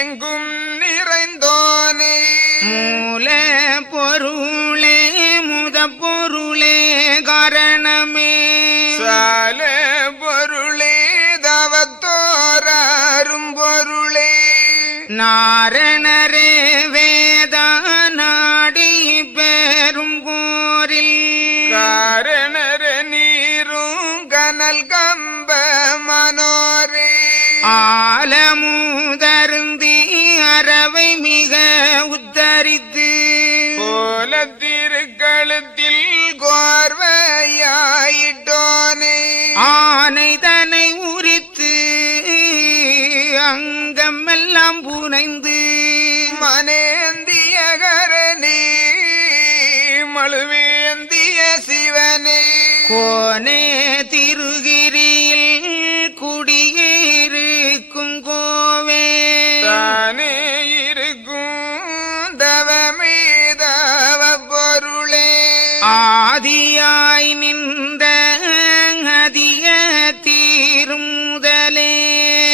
எங்கும் நிறைந்தோனே மூல பொருளே முத பொருளே காரணமே சால பொருளே தவத்தோராரும் பொருளே நாரணரே வேத நாடி பெரும் போரில் காரணர நீரும் கனல் கம்ப மனோரே ஆலமுதருந்தி அறவை மிக உத்தரித்து கோலத்திருக்களத்தில் கோர்வையாயிட்டோனே ஆனைதனை உரித்து அங்கமெல்லாம் புனைந்து மனேந்திய கரணே மழுவேந்திய சிவனே கோனே திருகிரியில் குடியிருக்கும் கோவே தானே இருக்கும் தவமேதவ பொருளே ஆதியாய் நின்ற அதிய தீரும் முதலே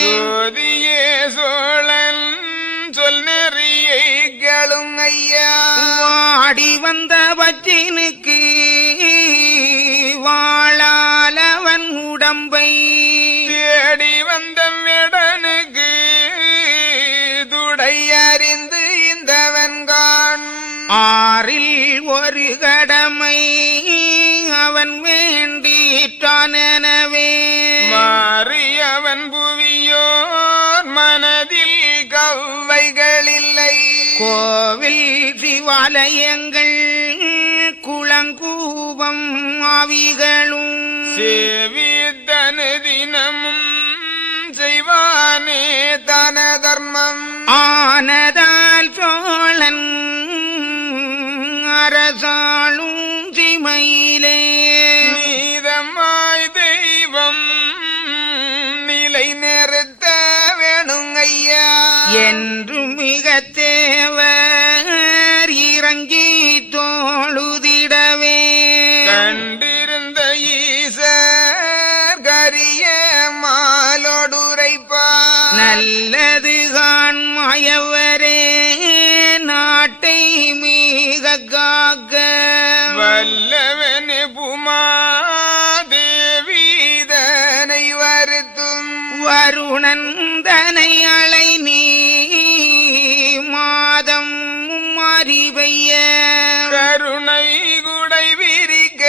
சோதியே சோழன் சொல் நெறியை கேளும் ஐயா வாடி வந்த பச்சினுக்கு வாழாலவன் உடம்பை தேடி வந்த வேடனுக்கு துடை அறிந்து இந்தவன்கான் ஆறில் ஒரு கடமை அவன் வேண்டிட்டானவே மாறி அவன் புவியோர் மனதில் கவ்வைகளில்லை கோவில் சிவாலயங்கள் குளங்கூபம் ஆவிகளும் சேவித்தனு தினமும் செய்வானே தன தர்மம் ஆனதால் சோழன் அரசாளும் சிமையிலே நீதமாய் தெய்வம் நிலை நிறுத்த வேணும் ஐயா என்று மிக தேவர் இறங்கி தோளுதிடவே கண்டிருந்த ஈசர் கரிய மாலோடுரைப்பார் நல்லது காண்மயவரே நாட்டை மிக காக்க வல்லவனே புமாதேவிதனை வருத்தும் வருணந்தனை அலை நீ மாதம் அறிவைய கருணை குடை விரிக்க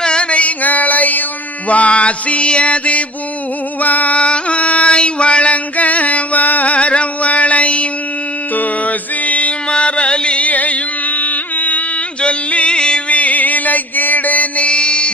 கங்குல்தனைகளையும் வாசியது பூவாய் வழங்க வரவளையும் தோசி மரலியையும் சொல்லி வீலைக்கிடே